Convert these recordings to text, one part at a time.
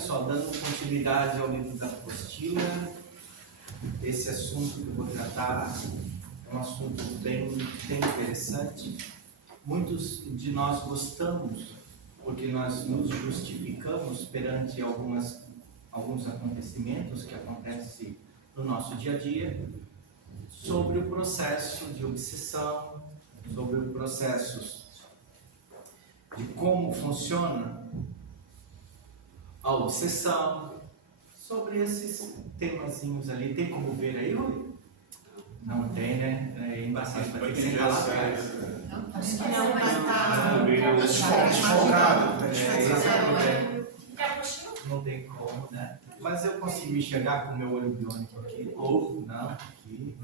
pessoal, dando continuidade ao livro da apostila, esse assunto que eu vou tratar é um assunto bem interessante. Muitos de nós gostamos, porque nós nos justificamos perante alguns acontecimentos que acontecem no nosso dia a dia, sobre o processo de obsessão, sobre o processo de como funciona a obsessão, sobre esses temazinhos ali. Tem como ver aí, Rui? Não tem, né? É embaçado para ter que sentar lá atrás. Acho que não, mas Não tem como, né? Mas eu consigo enxergar com o meu olho biônico aqui. Ou não, aqui.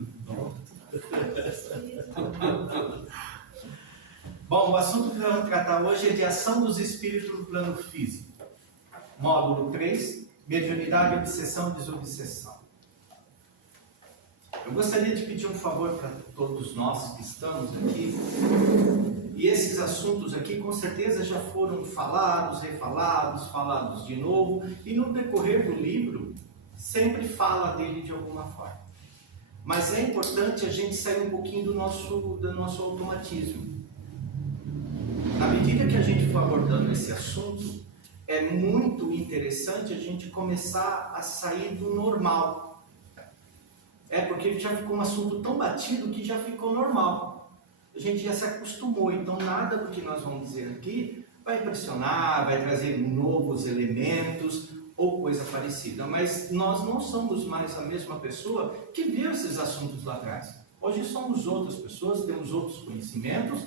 Bom, o assunto que nós vamos tratar hoje é de ação dos espíritos no plano físico. Módulo 3, mediunidade, obsessão e desobsessão. Eu gostaria de pedir um favor para todos nós que estamos aqui. E esses assuntos aqui com certeza já foram falados, refalados, falados de novo. E no decorrer do livro, sempre fala dele de alguma forma. Mas é importante a gente sair um pouquinho do nosso automatismo. Na medida que a gente for abordando esse assunto, é muito interessante a gente começar a sair do normal. Porque já ficou um assunto tão batido que já ficou normal. A gente já se acostumou, então nada do que nós vamos dizer aqui vai impressionar, vai trazer novos elementos ou coisa parecida. Mas nós não somos mais a mesma pessoa que viu esses assuntos lá atrás. Hoje somos outras pessoas, temos outros conhecimentos,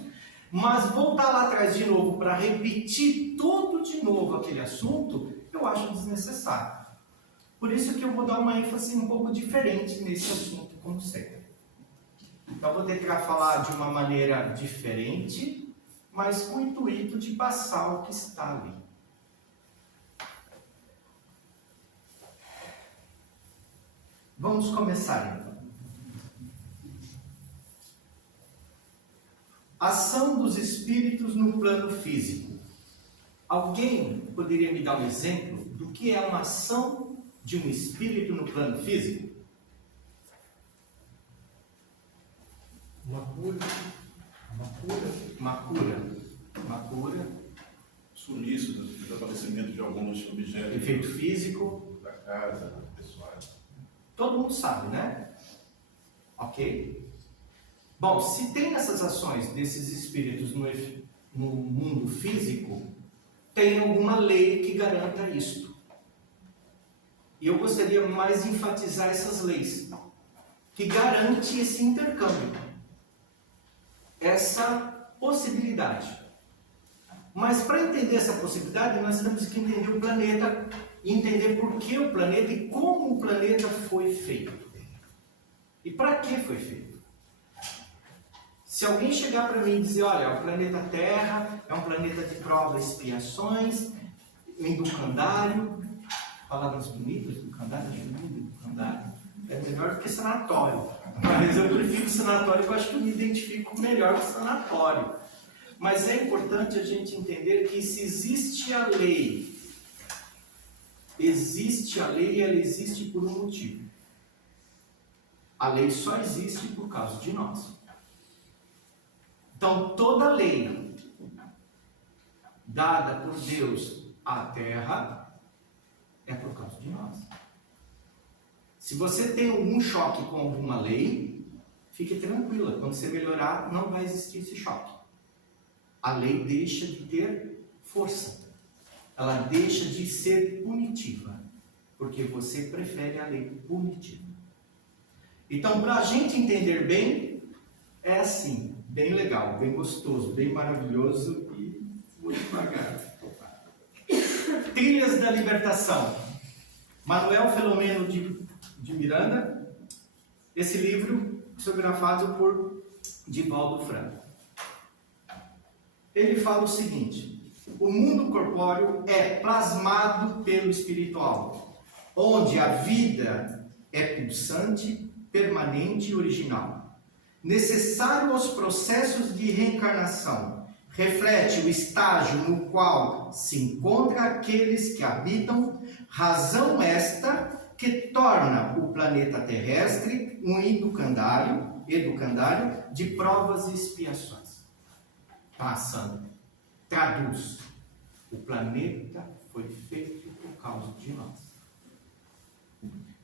mas voltar lá atrás de novo para repetir tudo de novo aquele assunto, eu acho desnecessário. Por isso que eu vou dar uma ênfase um pouco diferente nesse assunto, como sempre. Então, vou tentar falar de uma maneira diferente, mas com o intuito de passar o que está ali. Vamos começar, então. Ação dos espíritos no plano físico. Alguém poderia me dar um exemplo do que é uma ação de um espírito no plano físico? Uma cura. Sumiço do desaparecimento de alguns objetos. Efeito físico. Da casa, pessoal. Todo mundo sabe, né? Ok? Bom, se tem essas ações desses espíritos no mundo físico, tem alguma lei que garanta isto. E eu gostaria mais de enfatizar essas leis, que garante esse intercâmbio, essa possibilidade. Mas para entender essa possibilidade, nós temos que entender o planeta, entender por que o planeta e como o planeta foi feito. E para que foi feito? Se alguém chegar para mim e dizer, olha, o planeta Terra é um planeta de provas e expiações, educandário, palavras bonitas, educandário, é melhor do que sanatório. Mas eu prefiro sanatório, porque eu acho que eu me identifico melhor com sanatório. Mas é importante a gente entender que se existe a lei e ela existe por um motivo. A lei só existe por causa de nós. Então, toda lei dada por Deus à Terra é por causa de nós. Se você tem algum choque com alguma lei, fique tranquila. Quando você melhorar, não vai existir esse choque. A lei deixa de ter força. Ela deixa de ser punitiva. Porque você prefere a lei punitiva. Então, para a gente entender bem, é assim. Bem legal, bem gostoso, bem maravilhoso e muito devagar. Trilhas da Libertação. Manuel Filomeno de Miranda. Esse livro psicografado por Divaldo Franco. Ele fala o seguinte: o mundo corpóreo é plasmado pelo espiritual, onde a vida é pulsante, permanente e original. Necessário aos processos de reencarnação, reflete o estágio no qual se encontram aqueles que habitam, razão esta que torna o planeta terrestre um educandário de provas e expiações. Passando, traduz, o planeta foi feito por causa de nós.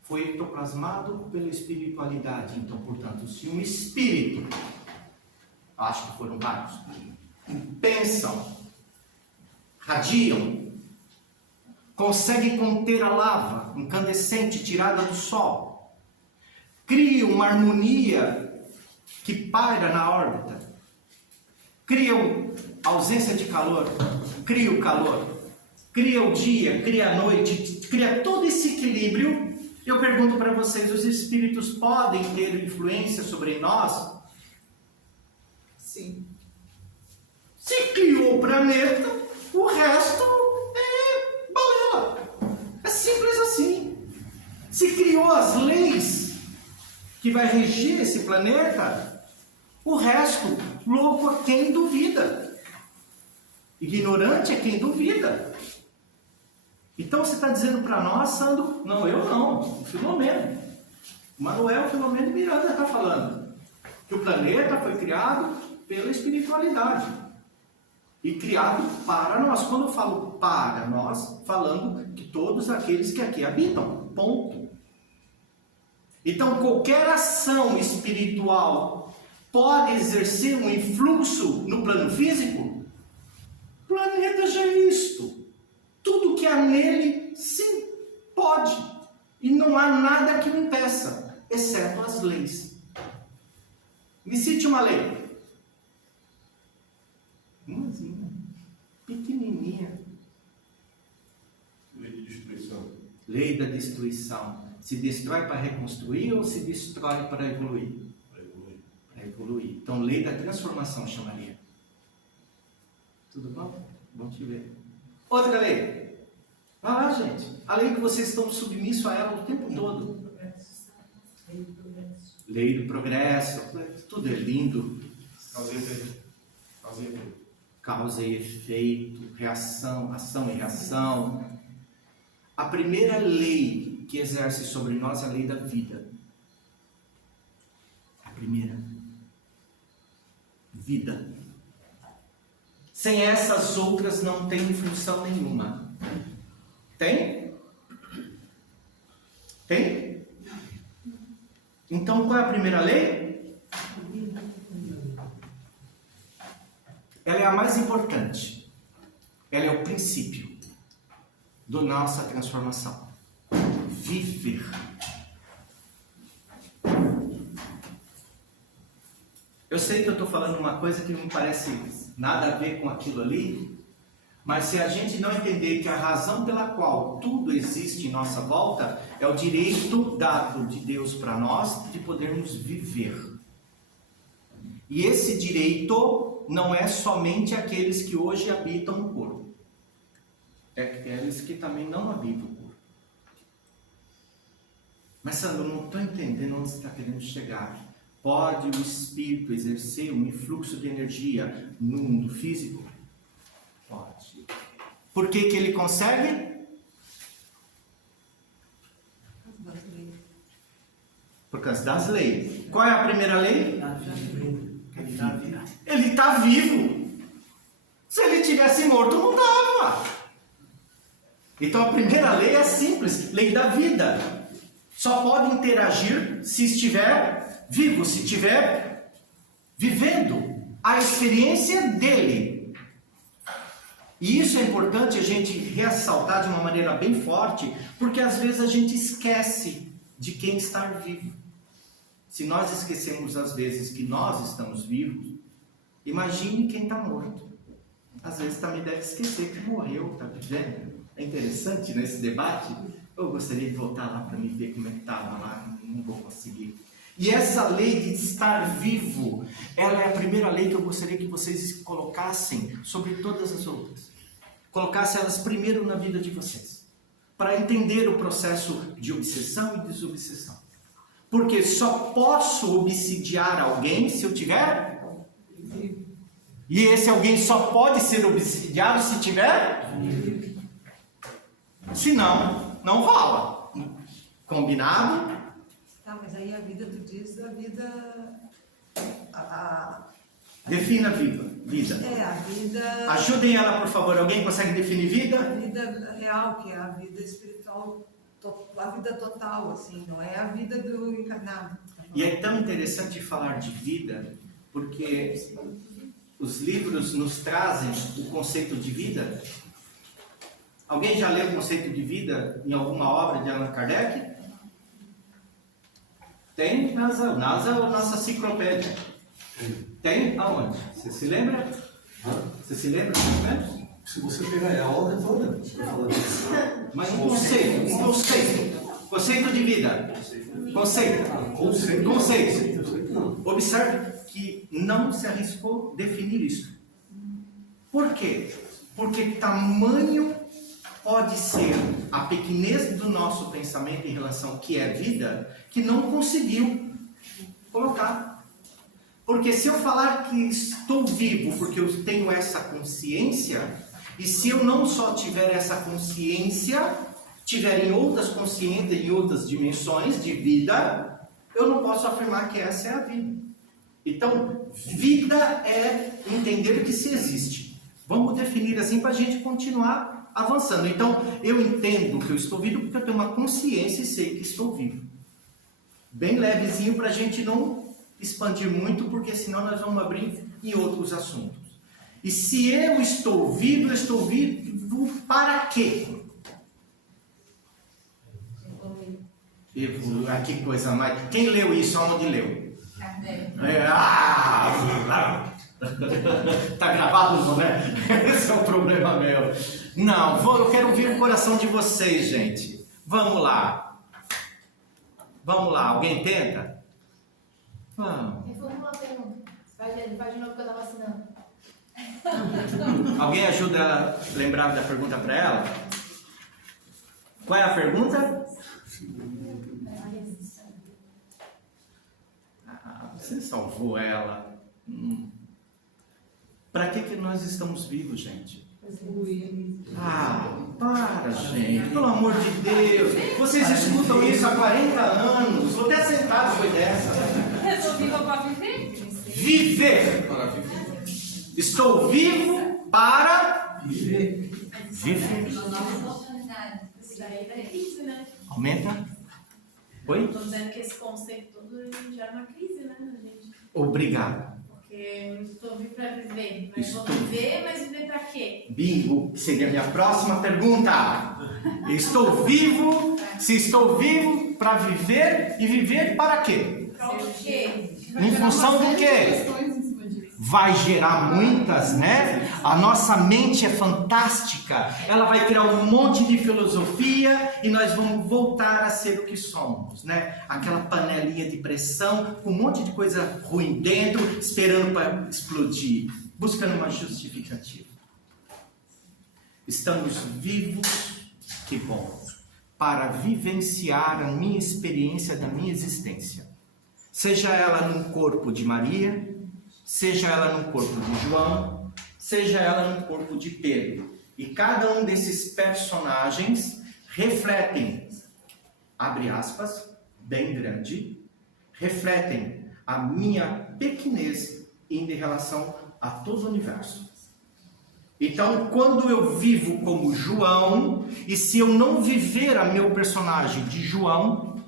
Foi ectoplasmado pela espiritualidade. Então, portanto, se um espírito, acho que foram vários, pensam, radiam, conseguem conter a lava incandescente tirada do sol, criam uma harmonia que paira na órbita, criam ausência de calor, cria o calor, cria o dia, cria a noite, cria todo esse equilíbrio. Eu pergunto para vocês, os espíritos podem ter influência sobre nós? Sim. Se criou o planeta, o resto é balela. É simples assim. Se criou as leis que vai reger esse planeta, o resto, louco é quem duvida. Ignorante é quem duvida. Então você está dizendo para nós, Sandro? Não, eu não. O Filomeno. O Manuel, Filomeno e Miranda está falando que o planeta foi criado pela espiritualidade e criado para nós. Quando eu falo para nós, falando que todos aqueles que aqui habitam. Ponto. Então qualquer ação espiritual pode exercer um influxo no plano físico? O planeta já é isto. Tudo que há nele, sim, pode. E não há nada que o impeça, exceto as leis. Me cite uma lei. Umazinha, pequenininha. Lei de destruição. Lei da destruição. Se destrói para reconstruir ou se destrói para evoluir? Para evoluir. Para evoluir. Então, lei da transformação chamaria. Tudo bom? Bom te ver. Outra lei. Vai lá, gente. A lei que vocês estão submissos a ela o tempo todo. Lei do progresso. Tudo é lindo. Causa e efeito. Causa e efeito. Causa e efeito, reação, ação e reação. A primeira lei que exerce sobre nós é a lei da vida. A primeira. Vida. Sem essas outras não tem função nenhuma. Tem? Tem? Então qual é a primeira lei? Ela é a mais importante. Ela é o princípio da nossa transformação. Viver. Eu sei que eu estou falando uma coisa que não parece nada a ver com aquilo ali, mas se a gente não entender que a razão pela qual tudo existe em nossa volta é o direito dado de Deus para nós de podermos viver. E esse direito não é somente aqueles que hoje habitam o corpo. É aqueles que também não habitam o corpo. Mas, Sandro, eu não estou entendendo onde você está querendo chegar. Pode o espírito exercer um influxo de energia no mundo físico? Pode. Por que ele consegue? Por causa das leis. Qual é a primeira lei? Ele está vivo. Se ele tivesse morto, não dava. Então a primeira lei é simples, lei da vida. Só pode interagir se estiver vivo, se estiver vivendo a experiência dele. E isso é importante a gente ressaltar de uma maneira bem forte, porque às vezes a gente esquece de quem está vivo. Se nós esquecemos às vezes que nós estamos vivos, imagine quem está morto. Às vezes também deve esquecer que morreu, está vivendo. É interessante nesse debate. Eu gostaria de voltar lá para me ver como é que estava lá, não vou conseguir. E essa lei de estar vivo, ela é a primeira lei que eu gostaria que vocês colocassem sobre todas as outras. Colocassem elas primeiro na vida de vocês. Para entender o processo de obsessão e desobsessão. Porque só posso obsidiar alguém se eu tiver E esse alguém só pode ser obsidiado se tiver? Se não, não rola. Combinado? Tá, mas aí a vida, tu diz a vida... Defina vida. A vida... Ajudem ela, por favor. Alguém consegue definir vida? A vida real, que é a vida espiritual, a vida total, assim, não é a vida do encarnado. E é tão interessante falar de vida, porque os livros nos trazem o conceito de vida. Alguém já leu o conceito de vida em alguma obra de Allan Kardec? Tem? NASA ou nossa enciclopédia? Tem? Aonde? Você se lembra? Você se lembra, mais ou menos? Se você pegar a obra toda, Mas um conceito de vida. Conceito. Observe que não se arriscou definir isso. Por quê? Porque tamanho pode ser a pequenez do nosso pensamento em relação ao que é vida, que não conseguiu colocar. Porque se eu falar que estou vivo porque eu tenho essa consciência, e se eu não só tiver essa consciência, tiver em outras consciências, em outras dimensões de vida, eu não posso afirmar que essa é a vida. Então, vida é entender que se existe. Vamos definir assim para a gente continuar avançando. Então, eu entendo que eu estou vivo porque eu tenho uma consciência e sei que estou vivo. Bem levezinho para a gente não expandir muito, porque senão nós vamos abrir em outros assuntos. E se eu estou vivo para quê? Que coisa mais... Quem leu isso? Onde leu? Tá gravado, não é? Esse é o problema meu. Não, eu quero ouvir o coração de vocês, gente. Vamos lá. Alguém tenta? Vamos. Reformula a pergunta. Faz de novo que eu estava assinando. Alguém ajuda ela a lembrar da pergunta para ela? Qual é a pergunta? Você salvou ela. Para que nós estamos vivos, gente? Para, gente. Pelo amor de Deus. Vocês escutam isso há 40 anos. Vou até sentar depois dessa. Eu estou viva para viver? Viver. Estou vivo para viver. Isso daí é crise, né? Aumenta. Oi? Estou dizendo que esse conceito todo gera uma crise, né, gente? Obrigado. Porque eu estou vivo para viver. Mas vou viver, mas viver para quê? Bingo, que seria a minha próxima pergunta. Estou vivo, se estou vivo para viver e viver para quê? Para o quê? Em função do quê? Vai gerar muitas, né? A nossa mente é fantástica. Ela vai criar um monte de filosofia e nós vamos voltar a ser o que somos, né? Aquela panelinha de pressão com um monte de coisa ruim dentro, esperando para explodir, buscando uma justificativa. Estamos vivos, que bom, para vivenciar a minha experiência da minha existência. Seja ela num corpo de Maria, seja ela no corpo de João, seja ela no corpo de Pedro. E cada um desses personagens refletem, abre aspas, bem grande, refletem a minha pequenez em relação a todo o universo. Então, quando eu vivo como João, e se eu não viver a meu personagem de João,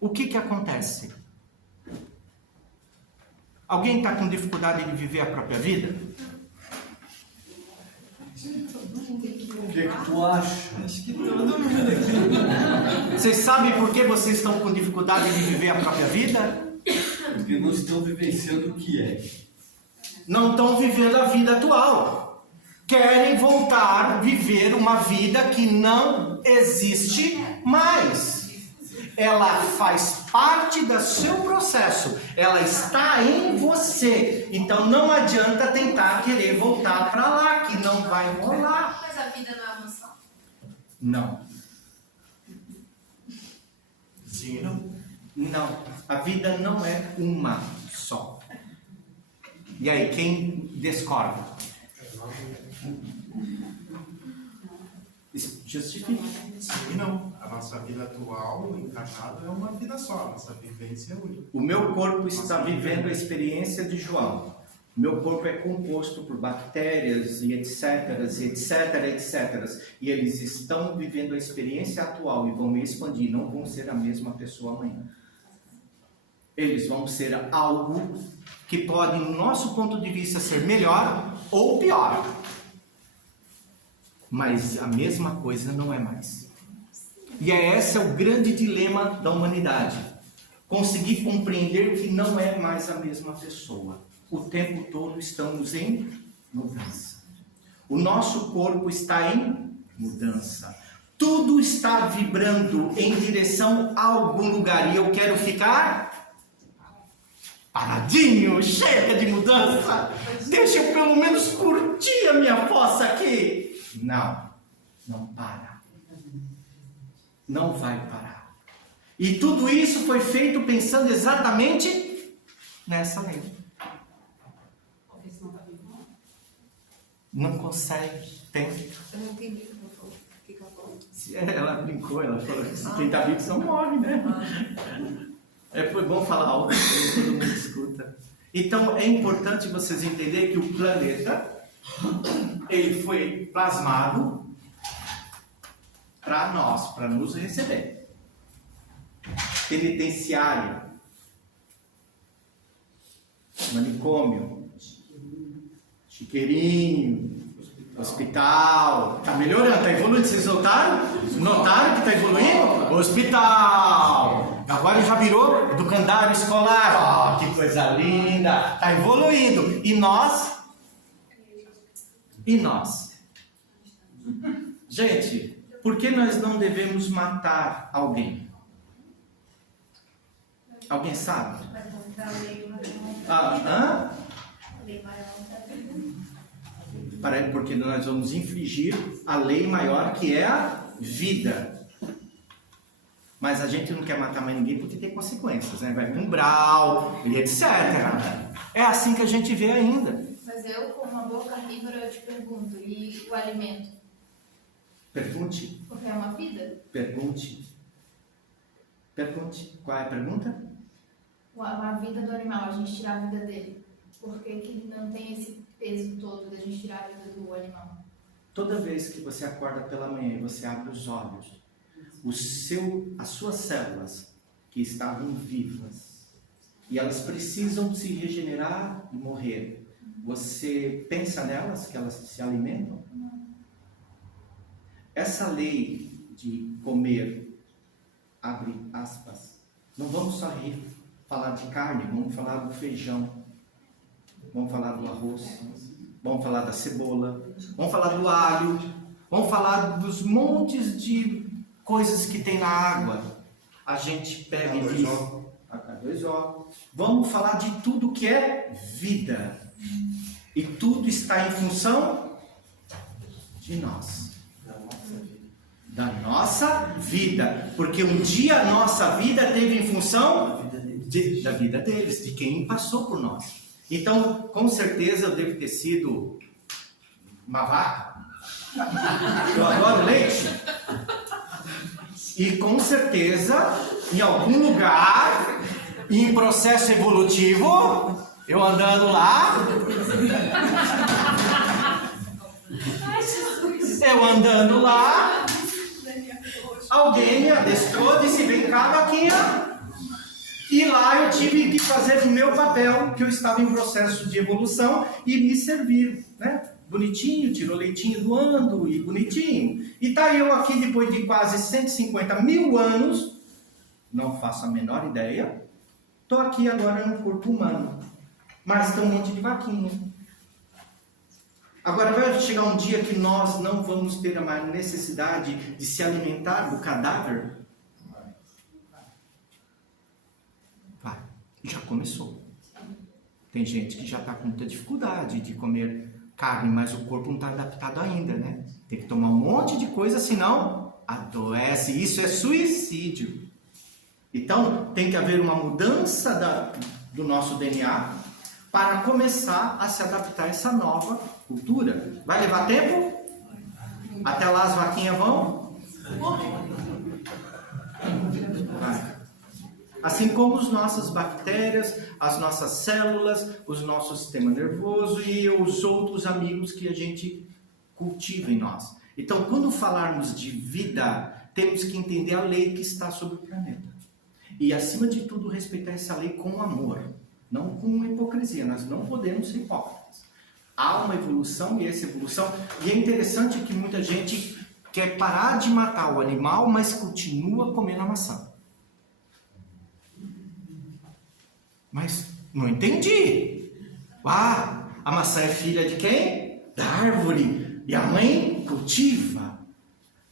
o que acontece? Alguém está com dificuldade de viver a própria vida? o que tu acha? Acho que todo mundo aqui. Vocês sabem por que vocês estão com dificuldade de viver a própria vida? Porque não estão vivenciando o que é. Não estão vivendo a vida atual. Querem voltar a viver uma vida que não existe mais. Ela faz parte do seu processo. Ela está em você. Então não adianta tentar querer voltar para lá, que não vai rolar. Mas a vida não é uma só. Não. Sim, não. A vida não é uma só. E aí, quem discorda? Justifique. Sim e não. A nossa vida atual, encarnada, é uma vida só. A nossa vivência é única. O meu corpo está vivendo a experiência de João. Meu corpo é composto por bactérias e etc, etc. E eles estão vivendo a experiência atual e vão expandir. Não vão ser a mesma pessoa amanhã. Eles vão ser algo que pode, no nosso ponto de vista, ser melhor ou pior. Mas a mesma coisa não é mais. E esse é o grande dilema da humanidade. Conseguir compreender que não é mais a mesma pessoa. O tempo todo estamos em mudança. O nosso corpo está em mudança. Tudo está vibrando em direção a algum lugar. E eu quero ficar paradinho, chega de mudança. Deixa eu pelo menos curtir a minha fossa aqui. Não, não para. Não vai parar. E tudo isso foi feito pensando exatamente nessa lei. Não consegue, tem. Eu não entendi o que ela falou. O que ela falou? Ela brincou, ela falou que se quem está vivo não morre, né? Foi bom falar algo que todo mundo escuta. Então é importante vocês entenderem que o planeta ele foi plasmado para nós, para nos receber. Penitenciário, manicômio, chiqueirinho, hospital. Tá melhorando, tá evoluindo. Vocês notaram? Notaram que tá evoluindo? Hospital. Agora já virou educandário escolar. Que coisa linda. Tá evoluindo. E nós? E nós? Gente, por que nós não devemos matar alguém? Alguém sabe? Porque nós vamos infligir a lei maior, que é a vida. Mas a gente não quer matar mais ninguém porque tem consequências, né? Vai com umbral e etc. É assim que a gente vê ainda. Mas eu, como uma boa carnívora, eu te pergunto, e o alimento? Pergunte. Porque é uma vida? Pergunte. Qual é a pergunta? A vida do animal, a gente tirar a vida dele. Por que não tem esse peso todo da gente tirar a vida do animal? Toda vez que você acorda pela manhã e você abre os olhos, as suas células que estavam vivas e elas precisam se regenerar e morrer, você pensa nelas, que elas se alimentam? Essa lei de comer, abre aspas, não vamos só falar de carne, vamos falar do feijão, vamos falar do arroz, vamos falar da cebola, vamos falar do alho, vamos falar dos montes de coisas que tem na água. A gente pega e diz H2O. Vamos falar de tudo que é vida. E tudo está em função de nós. Da nossa vida. Porque um dia a nossa vida teve em função da vida deles, de quem passou por nós. Então, com certeza eu devo ter sido uma vaca. Eu adoro leite. E com certeza, em algum lugar, em processo evolutivo, eu andando lá, alguém me adestrou, disse, vem cá, vaquinha. E lá eu tive que fazer o meu papel, que eu estava em processo de evolução, e me servir, né? Bonitinho, tirou leitinho do ando e bonitinho. E tá eu aqui depois de quase 150 mil anos, não faço a menor ideia, tô aqui agora no corpo humano, mas tem um monte de vaquinha. Agora vai chegar um dia que nós não vamos ter mais necessidade de se alimentar do cadáver? Vai, já começou. Tem gente que já está com muita dificuldade de comer carne, mas o corpo não está adaptado ainda, né? Tem que tomar um monte de coisa, senão adoece. Isso é suicídio. Então, tem que haver uma mudança do nosso DNA para começar a se adaptar a essa nova cultura. Vai levar tempo? Até lá as vaquinhas vão? Vai. Assim como as nossas bactérias, as nossas células, o nosso sistema nervoso e os outros amigos que a gente cultiva em nós. Então, quando falarmos de vida, temos que entender a lei que está sobre o planeta. E, acima de tudo, respeitar essa lei com amor, não com hipocrisia. Nós não podemos ser hipócritas. Há uma evolução e essa evolução... E é interessante que muita gente quer parar de matar o animal, mas continua comendo a maçã. Mas não entendi. Ah, a maçã é filha de quem? Da árvore. E a mãe cultiva.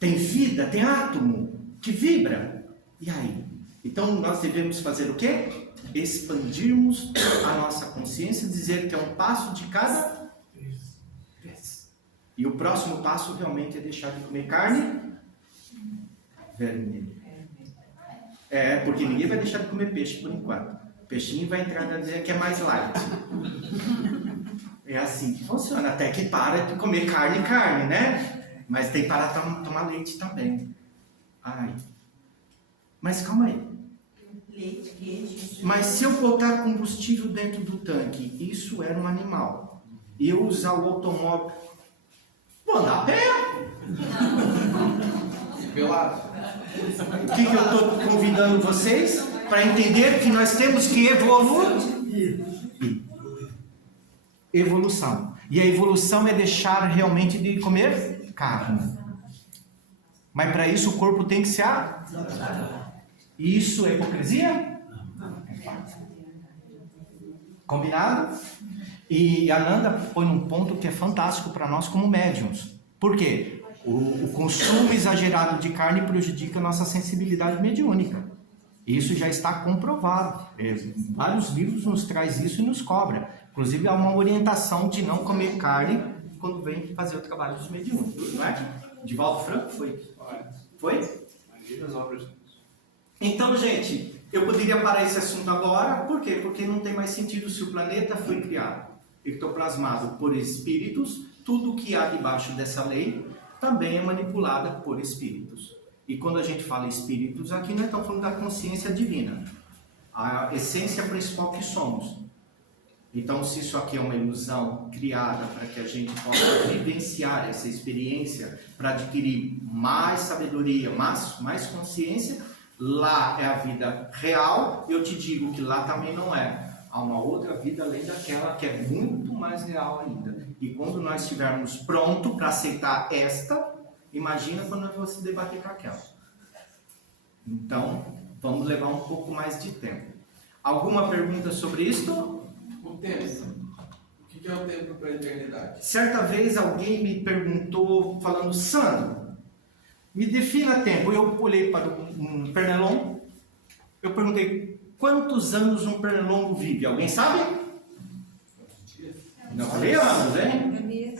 Tem vida, tem átomo que vibra. E aí? Então nós devemos fazer o quê? Expandirmos a nossa consciência, dizer que é um passo de cada vez. E o próximo passo realmente é deixar de comer carne vermelha. Porque ninguém vai deixar de comer peixe por enquanto. O peixinho vai entrar na dizer que é mais light. É assim que funciona, até que para de comer carne, né? Mas tem que parar de tomar leite também. Ai. Mas calma aí. Leite, queijo. Mas se eu botar combustível dentro do tanque, isso era um animal. E eu usar o automóvel, vou andar a pé. O que eu estou convidando vocês? Para entender que nós temos que evoluir. Evolução. E a evolução é deixar realmente de comer carne. Mas para isso o corpo tem que se adaptar. Isso é hipocrisia? Combinado? E a Nanda põe um ponto que é fantástico para nós como médiums. Por quê? O consumo exagerado de carne prejudica a nossa sensibilidade mediúnica. Isso já está comprovado. Vários livros nos traz isso e nos cobra. Inclusive há uma orientação de não comer carne quando vem fazer o trabalho dos mediúnicos, não é? Divaldo Franco foi? Foi? Então, gente, eu poderia parar esse assunto agora. Por quê? Porque não tem mais sentido se o planeta foi criado, ectoplasmado por espíritos. Tudo que há debaixo dessa lei também é manipulada por espíritos. E quando a gente fala espíritos, aqui nós estamos falando da consciência divina, a essência principal que somos. Então, se isso aqui é uma ilusão criada para que a gente possa vivenciar essa experiência, para adquirir mais sabedoria, mais consciência, lá é a vida real. Eu te digo que lá também não é. Há uma outra vida além daquela que é muito mais real ainda. E quando nós estivermos prontos para aceitar esta, imagina quando nós vamos se debater com aquela. Então, vamos levar um pouco mais de tempo. Alguma pergunta sobre isso? O tempo. O que é o tempo para a eternidade? Certa vez alguém me perguntou, falando, Sandro, me defina tempo. Eu olhei para um pernilongo, eu perguntei, quantos anos um pernilongo vive? Alguém sabe? Não falei anos, hein?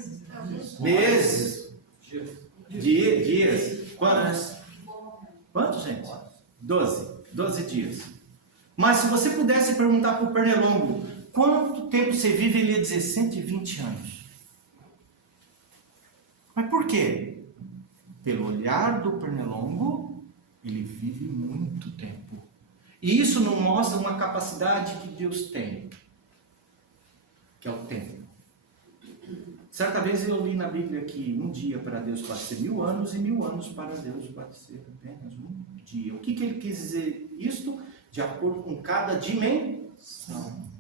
Meses. Dias. Quantos? Quantos, gente? 12 dias. Mas se você pudesse perguntar para o pernilongo, quanto tempo você vive, ele ia dizer 120 anos. Mas por quê? Pelo olhar do pernilongo, ele vive muito tempo. E isso não mostra uma capacidade que Deus tem, que é o tempo. Certa vez eu li na Bíblia que um dia para Deus pode ser 1000 anos e 1000 anos para Deus pode ser apenas um dia. O que ele quis dizer isto? De acordo com cada dimensão.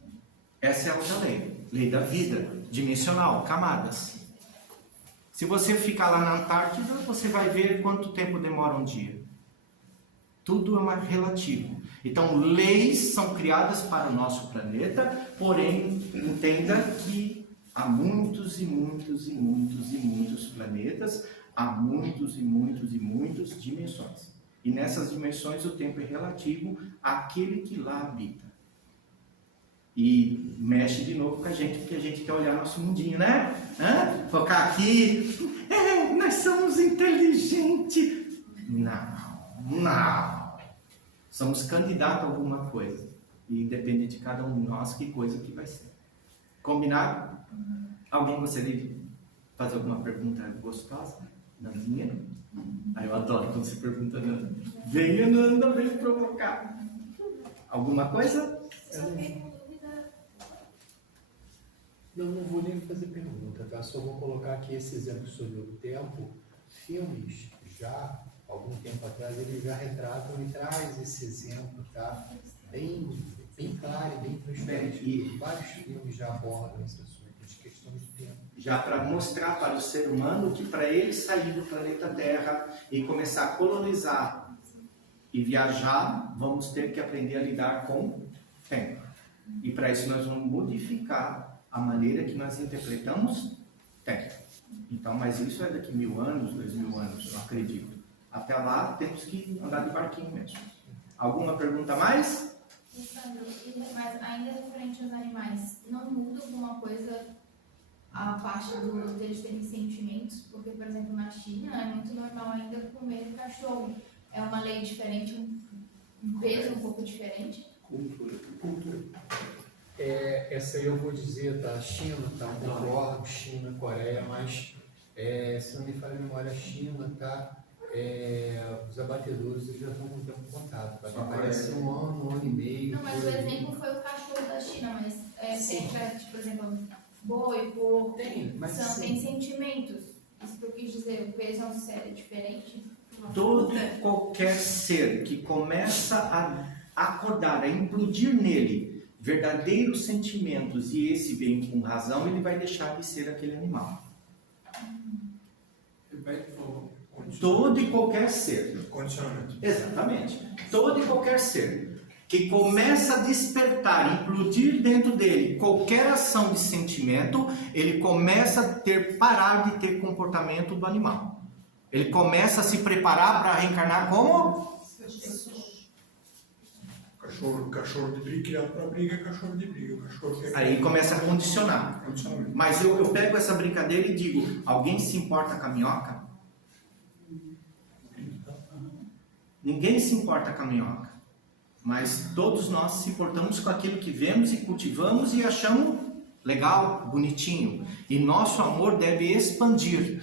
Essa é a outra lei. Lei da vida, dimensional, camadas. Se você ficar lá na Antártida, você vai ver quanto tempo demora um dia. Tudo é relativo. Então, leis são criadas para o nosso planeta, porém, entenda que há muitos e muitos e muitos e muitos planetas, há muitos e muitos e muitas dimensões. E nessas dimensões o tempo é relativo àquele que lá habita. E mexe de novo com a gente, porque a gente quer olhar nosso mundinho, né? Focar aqui, nós somos inteligentes. Não. Somos candidatos a alguma coisa. E depende de cada um de nós que coisa que vai ser. Combinado? Alguém gostaria de fazer alguma pergunta gostosa? Nandinha? Aí eu adoro quando você pergunta, Nanda. Venha, Nanda, vem provocar. Alguma coisa? Só fiquei com dúvida. Não vou nem fazer pergunta, tá? Só vou colocar aqui esse exemplo sobre o tempo. Filmes, já, algum tempo atrás, eles já retratam e traz esse exemplo, tá? Bem claro e bem transparente. E vários filmes já abordam esse assunto de questões de tempo. já para mostrar para o ser humano que para ele sair do planeta Terra e começar a colonizar e viajar, vamos ter que aprender a lidar com o tempo. E para isso nós vamos modificar a maneira que nós interpretamos tempo. Então, mas isso é daqui 1000 anos, 2000 anos, eu acredito. Até lá temos que andar de barquinho mesmo. Alguma pergunta a mais? Sandro, mas ainda referente aos animais, não muda alguma coisa a parte deles terem sentimentos? Porque, por exemplo, na China é muito normal ainda comer cachorro. É uma lei diferente, um peso um pouco diferente? Cultura. Essa aí eu vou dizer, tá? China, tá? Concordo, China, Coreia, mas se não me falha a memória, China, tá? Os abatedouros eles já estão com o tempo contado, tá? Parece um ano e meio. Não, mas o exemplo foi o cachorro da China, mas tem, por exemplo, boi, porco, tem sentimentos. Isso que eu quis dizer, o peso é um ser diferente. Todo e qualquer ser que começa a acordar, a implodir nele verdadeiros sentimentos e esse vem com razão, ele vai deixar de ser aquele animal. Repete, por favor. Todo e qualquer ser. Condicionamento. Exatamente. Todo e qualquer ser que começa a despertar, implodir dentro dele qualquer ação de sentimento, ele começa a parar de ter comportamento do animal. Ele começa a se preparar para reencarnar como? Cachorro de briga, criado para briga, cachorro de briga. Cachorro que Aí começa a condicionar. Condicionamento. Mas eu pego essa brincadeira e digo, alguém se importa com a minhoca? Ninguém se importa com a minhoca. Mas todos nós se importamos com aquilo que vemos e cultivamos e achamos legal, bonitinho. E nosso amor deve expandir.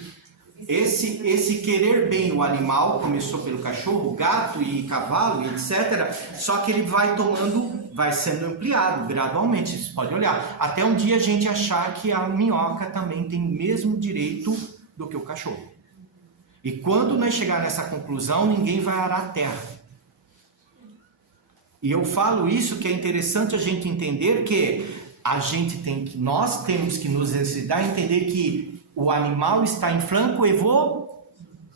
Esse querer bem o animal começou pelo cachorro, gato e cavalo, etc. Só que ele vai sendo ampliado gradualmente. Você pode olhar. Até um dia a gente achar que a minhoca também tem o mesmo direito do que o cachorro. E quando nós chegar nessa conclusão, ninguém vai arar a terra. E eu falo isso que é interessante a gente entender que nós temos que nos exercitar a entender que o animal está em flanco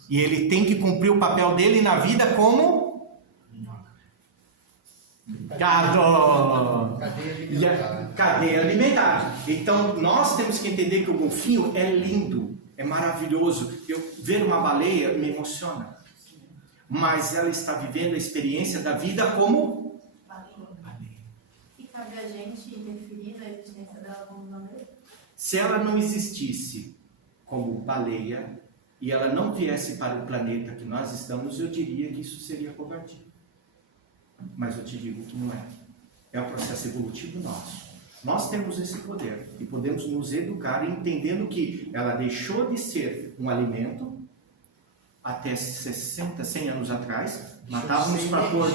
e ele tem que cumprir o papel dele na vida como gado. Cadeia alimentar. Então nós temos que entender que o golfinho é lindo, é maravilhoso. Eu ver uma baleia me emociona. Mas ela está vivendo a experiência da vida como baleia. E cabe a gente interferir na existência dela como baleia? Se ela não existisse como baleia e ela não viesse para o planeta que nós estamos, eu diria que isso seria covardia. Mas eu te digo que não é. É um processo evolutivo nosso. Nós temos esse poder e podemos nos educar entendendo que ela deixou de ser um alimento até 60, 100 anos atrás. Matávamos para pôr...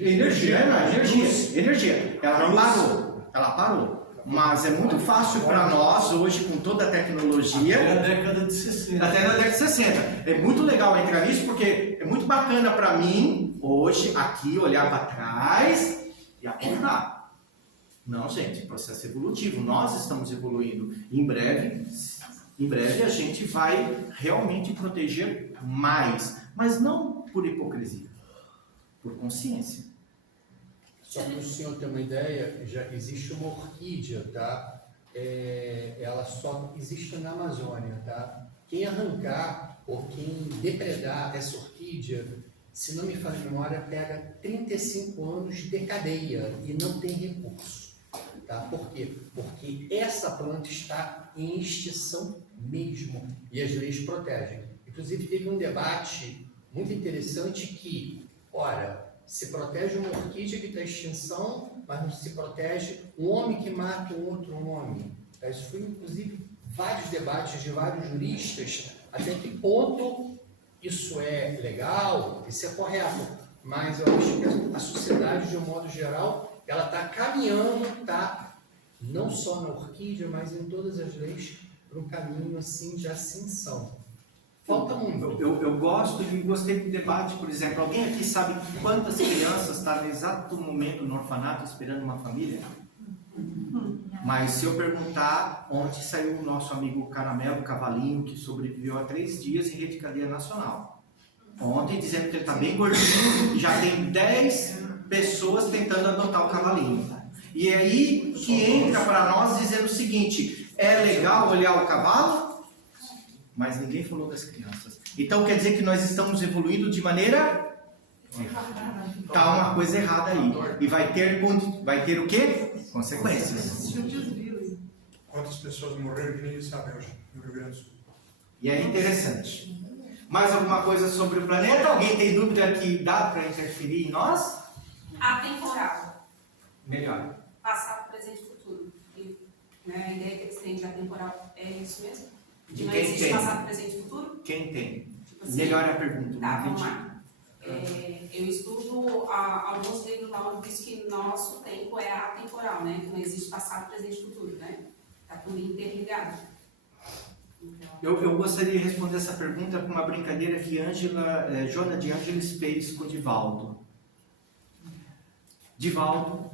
Energia. Ela parou. Mas é muito fácil para nós, hoje, com toda a tecnologia... Até na década de 60. Até na década de 60. É muito legal entrar nisso, porque é muito bacana para mim, hoje, aqui, olhar para trás e apontar. Não, gente, processo evolutivo. Nós estamos evoluindo. Em breve a gente vai realmente proteger mais. Mas não por hipocrisia, por consciência. Só para o senhor ter uma ideia, já existe uma orquídea, tá? Ela só existe na Amazônia, tá? Quem arrancar ou quem depredar essa orquídea, se não me falha a memória, pega 35 anos de cadeia e não tem recurso, tá? Por quê? Porque essa planta está em extinção mesmo e as leis protegem. Inclusive teve um debate muito interessante que, ora, se protege uma orquídea que está em extinção, mas não se protege um homem que mata um outro homem. Tá? Isso foi, inclusive, vários debates de vários juristas, até que ponto isso é legal, isso é correto. Mas eu acho que a sociedade, de um modo geral, ela está caminhando, tá? Não só na orquídea, mas em todas as leis, para um caminho assim de ascensão. Falta muito. Eu gosto e gostei do debate, por exemplo. Alguém aqui sabe quantas crianças estão no exato momento no orfanato esperando uma família? Mas se eu perguntar, ontem saiu o nosso amigo Caramelo Cavalinho, que sobreviveu a 3 dias em rede cadeia nacional. Ontem dizendo que ele está bem gordinho e já tem 10 pessoas tentando adotar o cavalinho. E é aí que entra para nós dizendo o seguinte: é legal olhar o cavalo? Mas ninguém falou das crianças. Então quer dizer que nós estamos evoluindo de maneira... Está uma coisa errada aí. E vai ter o quê? Consequências. Quantas pessoas morreram que ninguém sabe hoje no Rio Grande do Sul? E é interessante. Mais alguma coisa sobre o planeta? Alguém tem dúvida que dá para interferir em nós? Atemporal. Melhor. Passado, presente e futuro. E, né, a ideia que eles têm de atemporal é isso mesmo? De não quem existe tem? passado, presente e futuro? Quem tem? Tipo assim, Melhor é a pergunta. Tá, vamos lá. Eu estudo alguns livros lá onde diz que nosso tempo é atemporal, né? Que não existe passado, presente e futuro, né? Tá tudo interligado. Então, Eu gostaria de responder essa pergunta com uma brincadeira que Joana de Ângeles fez com o Divaldo. Divaldo,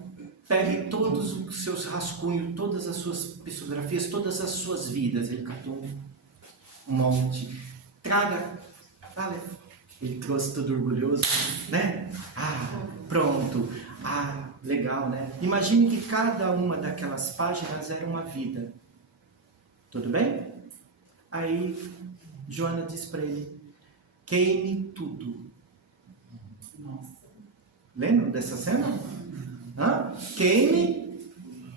pegue todos os seus rascunhos, todas as suas psicografias, todas as suas vidas. Ele catou um monte. Traga. Ele trouxe tudo orgulhoso, né? Pronto. Legal, né? Imagine que cada uma daquelas páginas era uma vida. Tudo bem? Aí, Joana diz para ele: queime tudo. nossa. Lembram dessa cena? Queime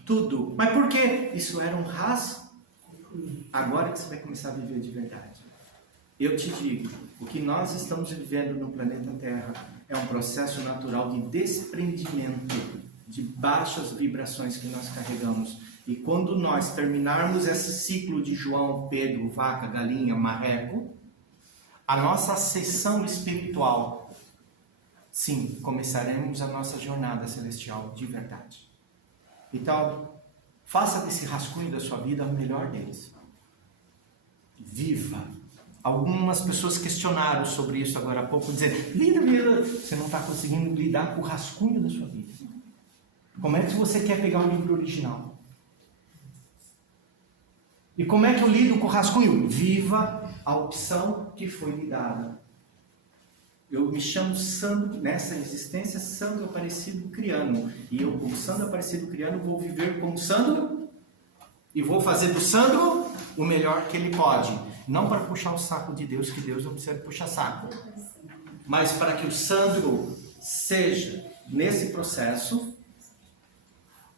tudo. Mas por quê? Isso era um rascunho. Agora que você vai começar a viver de verdade. Eu te digo, o que nós estamos vivendo no planeta Terra é um processo natural de desprendimento de baixas vibrações que nós carregamos. E quando nós terminarmos esse ciclo de João, Pedro, vaca, galinha, marreco, a nossa ascensão espiritual, sim, começaremos a nossa jornada celestial de verdade. Então, faça desse rascunho da sua vida o melhor deles. Viva. Algumas pessoas questionaram sobre isso agora há pouco, dizendo: Lida, você não está conseguindo lidar com o rascunho da sua vida. Como é que você quer pegar o livro original? E como é que eu lido com o rascunho? Viva a opção que foi lhe dada. Eu me chamo Sandro, nessa existência, Sandro Aparecido Criano. E eu, como Sandro Aparecido Criano, vou viver como Sandro e vou fazer do Sandro o melhor que ele pode. Não para puxar o saco de Deus, que Deus não precisa puxar saco. Mas para que o Sandro seja, nesse processo,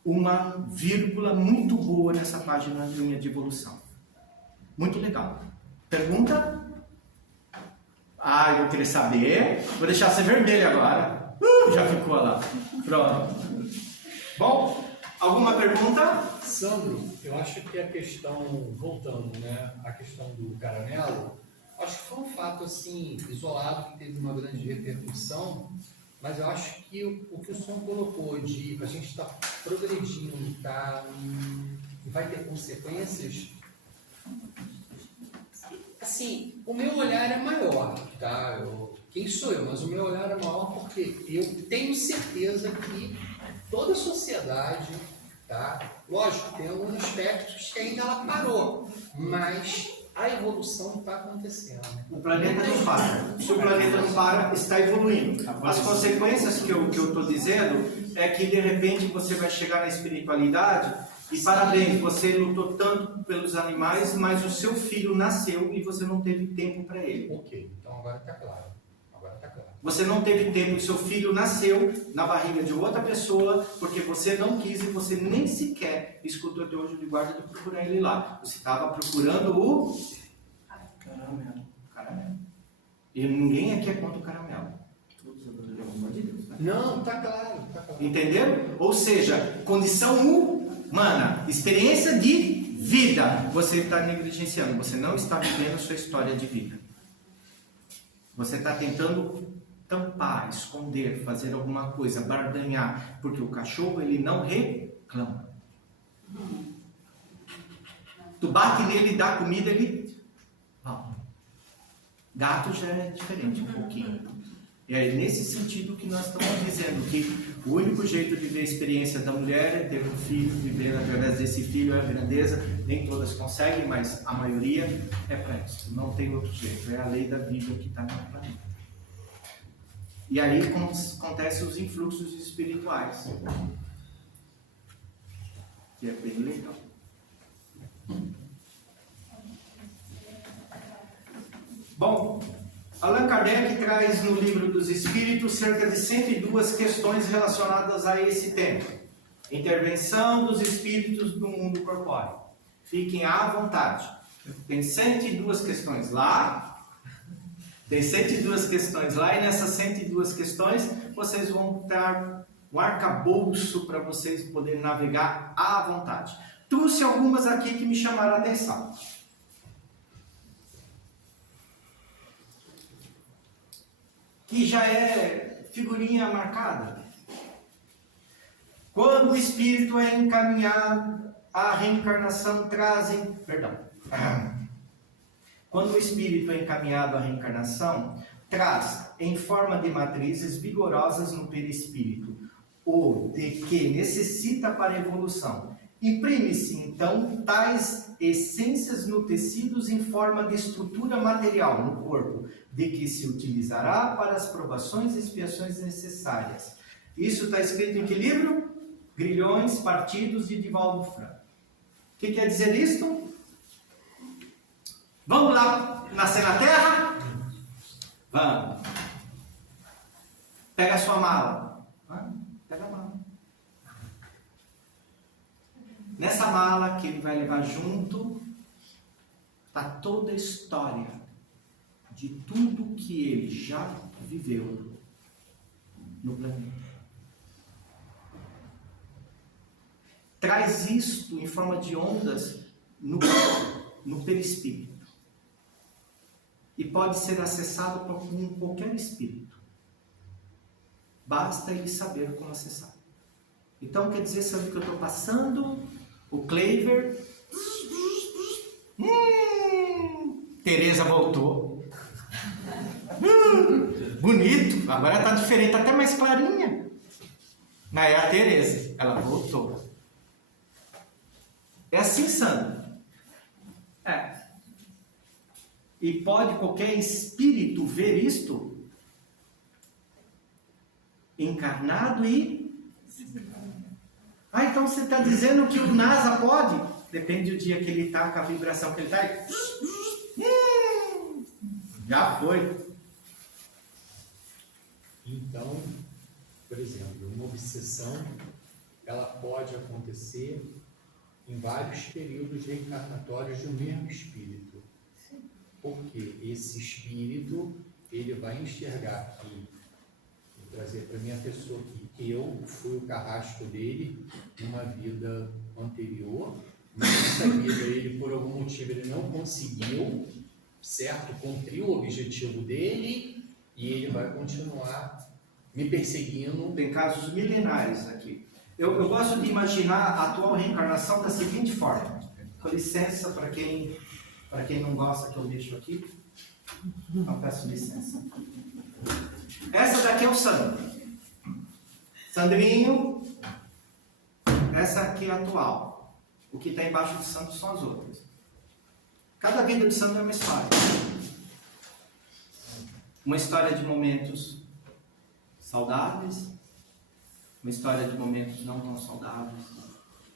uma vírgula muito boa nessa página minha de evolução. Muito legal. Pergunta? Eu vou querer saber. Vou deixar ser vermelho agora. Já ficou lá. Pronto. Bom, alguma pergunta? Sandro, eu acho que a questão, voltando, né, a questão do caramelo, acho que foi um fato assim, isolado, que teve uma grande repercussão, mas eu acho que o que o som colocou de a gente estar progredindo, e vai ter consequências, assim, o meu olhar é maior, tá? Quem sou eu? Mas o meu olhar é maior porque eu tenho certeza que toda a sociedade, tá? Lógico, tem alguns aspectos que ainda ela parou, mas a evolução está acontecendo. O planeta não para. Se o planeta não para, está evoluindo. As consequências que eu estou dizendo é que de repente você vai chegar na espiritualidade e parabéns, você lutou tanto pelos animais, mas o seu filho nasceu e você não teve tempo para ele. Ok, então agora está claro. Você não teve tempo, o seu filho nasceu na barriga de outra pessoa, porque você não quis e você nem sequer escutou até hoje de guarda de procurar ele lá. Você estava procurando o caramelo. E ninguém aqui é contra o caramelo. Pelo amor de Deus, né? Não, tá claro, tá claro. Entendeu? Ou seja, condição humana, experiência de vida. Você está negligenciando, você não está vivendo a sua história de vida. Você está tentando tampar, esconder, fazer alguma coisa, barganhar, porque o cachorro ele não reclama. Tu bate nele, dá comida, ele... Não. Gato já é diferente um pouquinho. E é nesse sentido que nós estamos dizendo que o único jeito de ver a experiência da mulher é ter um filho, viver através desse filho é a grandeza. Nem todas conseguem, mas a maioria é para isso. Não tem outro jeito. É a lei da vida que está no planeta. E aí acontecem os influxos espirituais. Que é bem legal. Bom, Allan Kardec traz no Livro dos Espíritos cerca de 102 questões relacionadas a esse tema. Intervenção dos espíritos no mundo corpóreo. Fiquem à vontade. Tem 102 questões lá. Tem 102 questões lá. E nessas 102 questões vocês vão ter um arcabouço para vocês poderem navegar à vontade. Trouxe algumas aqui que me chamaram a atenção. Que já é figurinha marcada. Quando o espírito é encaminhado à reencarnação, Quando o espírito é encaminhado à reencarnação, traz em forma de matrizes vigorosas no perispírito, ou de que necessita para a evolução. Imprime-se, então, tais essências no tecidos em forma de estrutura material no corpo, de que se utilizará para as provações e expiações necessárias. Isso está escrito em que livro? Grilhões Partidos de Divaldo Franco. O que quer dizer isto? Vamos lá nascer na Terra? Vamos. Pega a sua mala. Pega a mala. Nessa mala que ele vai levar junto, está toda a história de tudo que ele já viveu no planeta. Traz isto em forma de ondas no perispírito. E pode ser acessado por qualquer espírito. Basta ele saber como acessar. Então, quer dizer, sabe o que eu estou passando? O Cleiver. Tereza voltou. Bonito. Agora está diferente, está até mais clarinha. Mas é a Tereza. Ela voltou. É assim, Sandra. É. E pode qualquer espírito ver isto? Encarnado e... então você está dizendo que o NASA pode? Depende do dia que ele está, com a vibração que ele está. Já foi. Então, por exemplo, uma obsessão, ela pode acontecer em vários períodos reencarnatórios do mesmo espírito. Porque esse espírito, ele vai enxergar que, vou trazer para minha pessoa aqui, que eu fui o carrasco dele numa vida anterior, mas nessa vida ele, por algum motivo, ele não conseguiu, certo? Cumprir o objetivo dele e ele vai continuar me perseguindo. Tem casos milenares aqui. Eu gosto de imaginar a atual reencarnação da seguinte forma. Com licença, para quem não gosta que eu deixo aqui, eu peço licença. Essa daqui é o Sandro. Sandrinho. Essa aqui é a atual. O que está embaixo de Sandro são as outras. Cada vida de Sandro é uma história. Uma história de momentos saudáveis, uma história de momentos não tão saudáveis,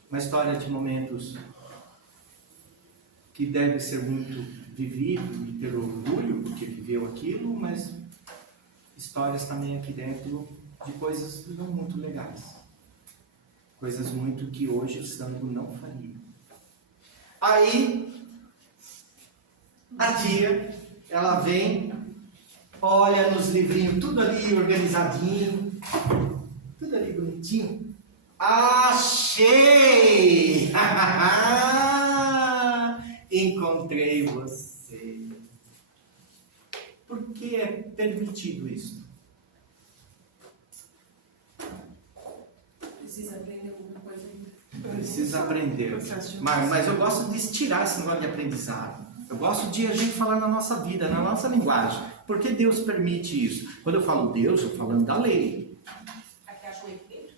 uma história de momentos que deve ser muito vivido e ter orgulho porque viveu aquilo, mas histórias também aqui dentro de coisas não muito legais, coisas muito que hoje o Sandro não faria. Aí a tia, ela vem olha nos livrinhos, tudo ali organizadinho, tudo ali bonitinho. Achei! Encontrei você. Por que é permitido isso? Precisa aprender alguma coisa ainda. Precisa aprender. Mas eu gosto de estirar esse negócio de aprendizado. Eu gosto de a gente falar na nossa vida, na nossa linguagem. Por que Deus permite isso? Quando eu falo Deus, eu estou falando da lei. Para que haja um equilíbrio?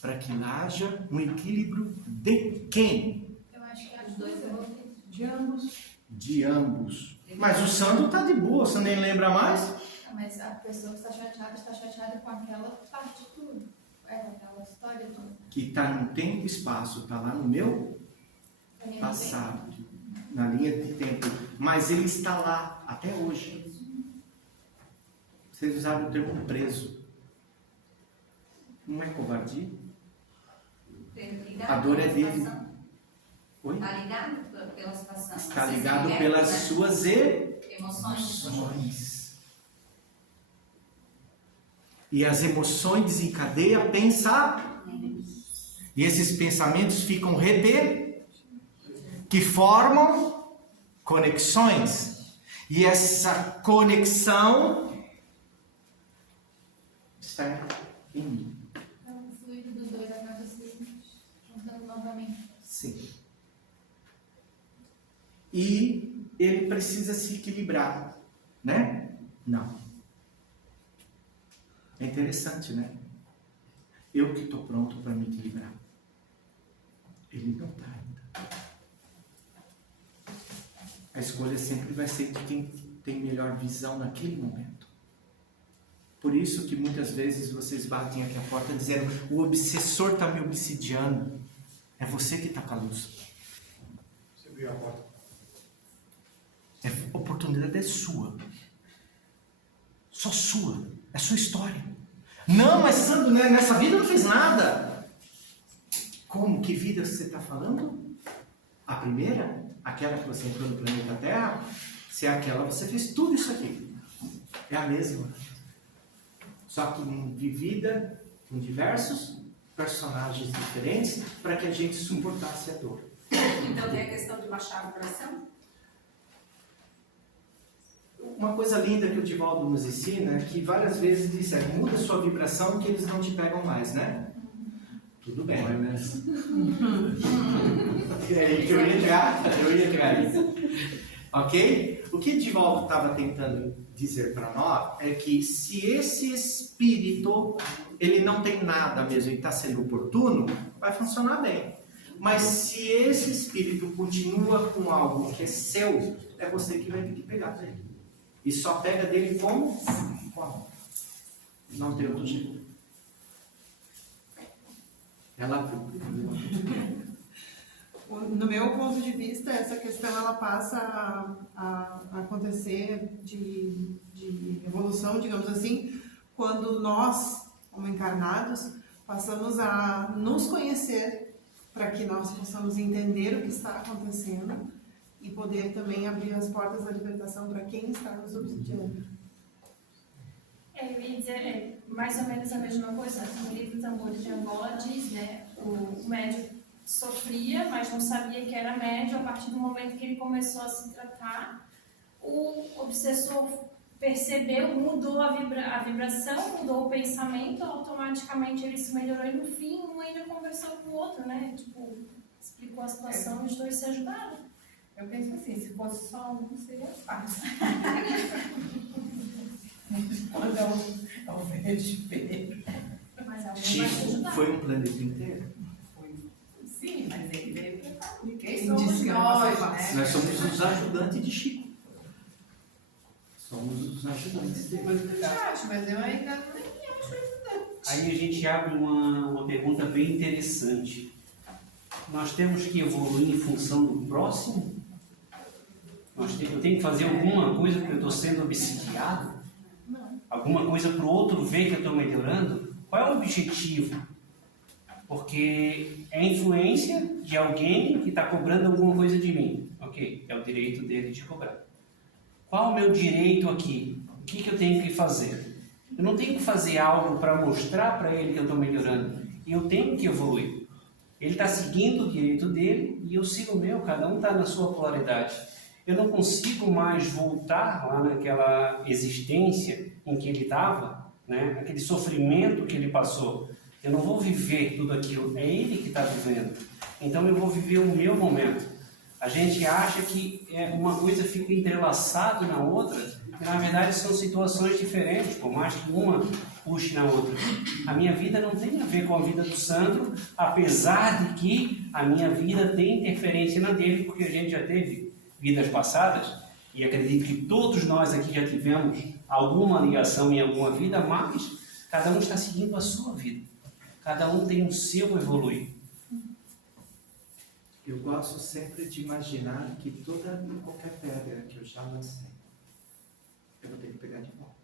Para que haja um equilíbrio de quem? Eu acho que os dois envolvidos. De ambos. De ambos. Mas o Sandro está de boa, você nem lembra mais? Mas a pessoa que está chateada com aquela parte de tudo. É, com aquela história toda. Que está no tempo e espaço, está lá no meu Pra mim, passado, na linha de tempo. Mas ele está lá até hoje. Vocês usaram o termo preso. Não é covardia? A dor é dele. Oi? Está ligado pela situação. Está Você ligado se pelas né? suas emoções. E as emoções desencadeiam pensamentos. E esses pensamentos ficam que formam conexões. E essa conexão está em mim. Então, o fluido dos dois acaba se juntando novamente. Sim. E ele precisa se equilibrar, né? Não. É interessante, né? Eu que estou pronto para me equilibrar. Ele não está ainda. A escolha sempre vai ser de quem tem melhor visão naquele momento. Por isso que muitas vezes vocês batem aqui a porta dizendo: o obsessor está me obsidiando. É você que está com a luz. Você abriu a porta. A oportunidade é sua. Só sua. É sua história. Não, mas Sandro, né, nessa vida eu não fiz nada. Como? Que vida você está falando? A primeira? Aquela que você entrou no planeta Terra? Se é aquela, você fez tudo isso aqui. É a mesma. Só que vivida com diversos personagens diferentes para que a gente suportasse a dor. Então tem a questão de baixar o coração? Uma coisa linda que o Divaldo nos ensina é que várias vezes diz: muda sua vibração que eles não te pegam mais, né? Tudo bem, né? Eu ia tirar isso. Ok? O que o Divaldo estava tentando dizer para nós é que se esse espírito ele não tem nada mesmo e está sendo oportuno, vai funcionar bem. Mas se esse espírito continua com algo que é seu, é você que vai ter que pegar dele. E só pega dele como? Não tem outro jeito. Ela viu. No meu ponto de vista, essa questão ela passa a acontecer de evolução, digamos assim, quando nós, como encarnados, passamos a nos conhecer para que nós possamos entender o que está acontecendo e poder também abrir as portas da libertação para quem está nos obsidiando. Eu ia dizer mais ou menos a mesma coisa. No livro Tambores de Angola diz, né, o médium sofria, mas não sabia que era médium. A partir do momento que ele começou a se tratar, o obsessor percebeu, mudou a vibração, mudou o pensamento, automaticamente ele se melhorou e no fim um ainda conversou com o outro, né? Tipo, explicou a situação e os dois se ajudaram. Eu penso assim, se fosse só um, seria fácil. Quando é o vespeiro. Mas alguém vai se Chico ajudar. foi um planeta inteiro. Sim, mas ele veio para cá. Quem somos nós, né? Nós somos os ajudantes de Chico. Somos os ajudantes dele. Mas eu ainda não me acho ajudante. Aí a gente abre uma pergunta bem interessante. Nós temos que evoluir em função do próximo? Eu tenho que fazer alguma coisa porque eu estou sendo obsidiado? Não. Alguma coisa para o outro ver que eu estou melhorando? Qual é o objetivo? Porque é influência de alguém que está cobrando alguma coisa de mim. Ok, é o direito dele de cobrar. Qual o meu direito aqui? que eu tenho que fazer? Eu não tenho que fazer algo para mostrar para ele que eu estou melhorando. Eu tenho que evoluir. Ele está seguindo o direito dele e eu sigo o meu. Cada um está na sua polaridade. Eu não consigo mais voltar lá naquela existência em que ele estava, né? Aquele sofrimento que ele passou. Eu não vou viver tudo aquilo. É ele que está vivendo. Então eu vou viver o meu momento. A gente acha que uma coisa fica entrelaçada na outra, e na verdade são situações diferentes, por mais que uma puxe na outra. A minha vida não tem a ver com a vida do Sandro, apesar de que a minha vida tem interferência na dele, porque a gente já teve vidas passadas, e acredito que todos nós aqui já tivemos alguma ligação em alguma vida, mas cada um está seguindo a sua vida. Cada um tem o seu evoluir. Eu gosto sempre de imaginar que toda e qualquer pedra que eu já lancei, eu vou ter que pegar de volta.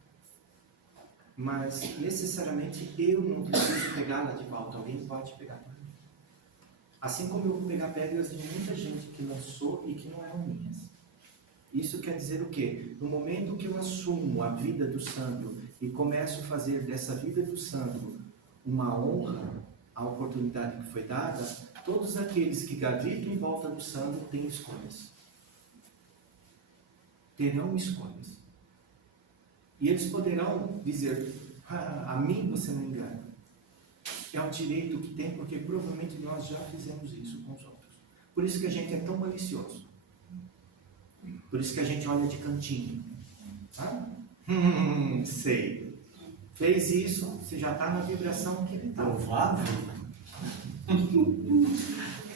Mas, necessariamente, eu não preciso pegá-la de volta. Alguém pode pegar para mim. Assim como eu vou pegar pedras de muita gente que lançou e que não eram minhas. Isso quer dizer o quê? No momento que eu assumo a vida do Sandro e começo a fazer dessa vida do Sandro uma honra à oportunidade que foi dada, todos aqueles que gravitam em volta do Sandro têm escolhas. Terão escolhas. E eles poderão dizer, a mim você não engana. É o direito que tem, porque provavelmente nós já fizemos isso com os outros. Por isso que a gente é tão malicioso. Por isso que a gente olha de cantinho. Sabe? Sei. Fez isso, você já está na vibração que ele está. Provável.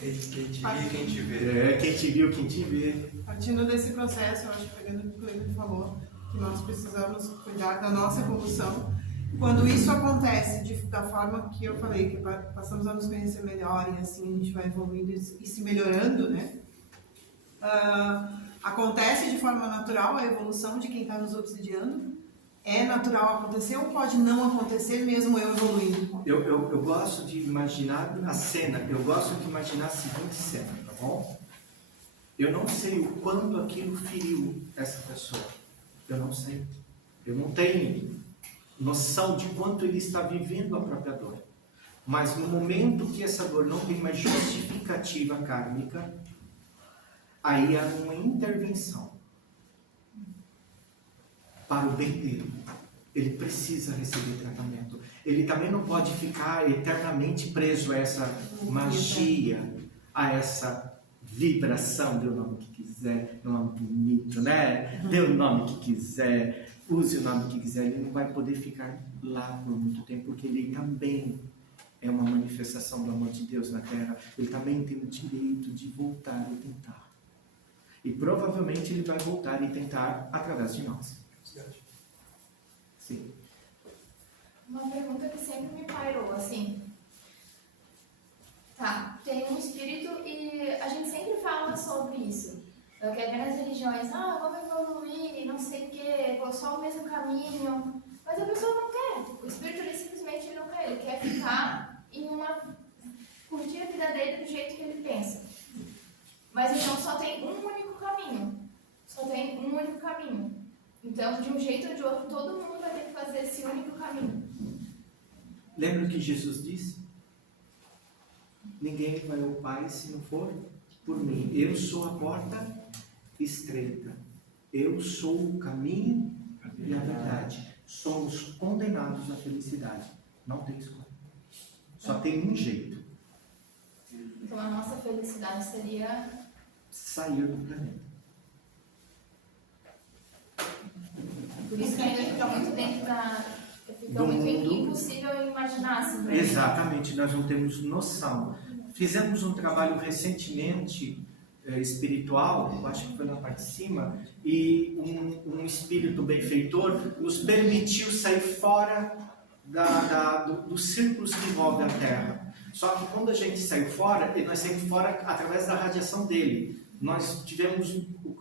Quem te vê. Quem te viu, quem te vê. Partindo desse processo, eu acho, pegando o que o Cleiton falou, que nós precisamos cuidar da nossa evolução. Quando isso acontece da forma que eu falei, que passamos a nos conhecer melhor e assim a gente vai evoluindo e se melhorando, né? Acontece de forma natural a evolução de quem está nos obsidiando. É natural acontecer ou pode não acontecer mesmo eu evoluindo? Eu gosto de imaginar a cena, eu gosto de imaginar a seguinte cena, tá bom? Eu não sei o quanto aquilo feriu essa pessoa. Eu não sei. Eu não tenho noção de quanto ele está vivendo a própria dor. Mas no momento que essa dor não tem mais justificativa kármica, aí há uma intervenção para o bem dele. Ele precisa receber tratamento. Ele também não pode ficar eternamente preso a essa magia, a essa vibração. Dê o nome que quiser, é um nome bonito, né? Dê o nome que quiser, use o nome que quiser. Ele não vai poder ficar lá por muito tempo, porque ele também é uma manifestação do amor de Deus na Terra. Ele também tem o direito de voltar e tentar. E provavelmente ele vai voltar e tentar através de nós. Sim. Uma pergunta que sempre me pairou, assim. Tá, tem um espírito e a gente sempre fala sobre isso. Eu quero ver nas religiões, vamos evoluir, não sei o quê, só o mesmo caminho. Mas a pessoa não quer. O espírito ele simplesmente não quer. Ele quer ficar curtir a vida dele do jeito que ele pensa. Mas então só tem um único caminho. Só tem um único caminho. Então, de um jeito ou de outro, todo mundo vai ter que fazer esse único caminho. Lembra o que Jesus disse? Ninguém vai ao Pai se não for por mim. Eu sou a porta estreita. Eu sou o caminho e a verdade. Somos condenados à felicidade. Não tem escolha. Só tem um jeito. Então, a nossa felicidade seria sair do planeta. Por isso que ainda fica muito dentro fica muito impossível imaginar assim. Exatamente, nós não temos noção. Fizemos um trabalho recentemente espiritual, eu acho que foi na parte de cima, e um espírito benfeitor nos permitiu sair fora dos círculos que envolvem a Terra. Só que quando a gente saiu fora, nós saímos fora através da radiação dele.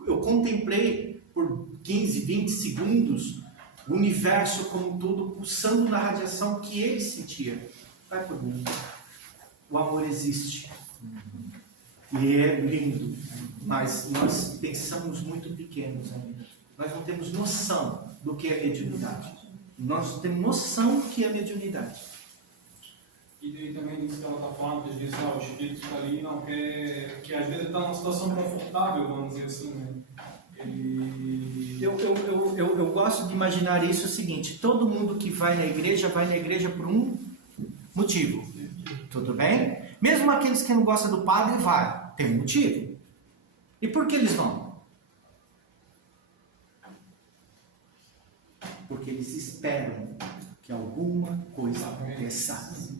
Eu contemplei por 15, 20 segundos o universo como um todo pulsando na radiação que ele sentia. Vai por mim. O amor existe. E é lindo. Mas nós pensamos muito pequenos ainda. Nós não temos noção do que é mediunidade. Nós temos noção do que é mediunidade. E daí também isso que ela está falando, que às vezes o espírito está ali, não quer, que às vezes está numa situação confortável, vamos dizer assim, né? Eu gosto de imaginar isso o seguinte: todo mundo que vai na igreja por um motivo. Tudo bem? Mesmo aqueles que não gostam do padre, vai. Tem um motivo. E por que eles vão? Porque eles esperam que alguma coisa aconteça.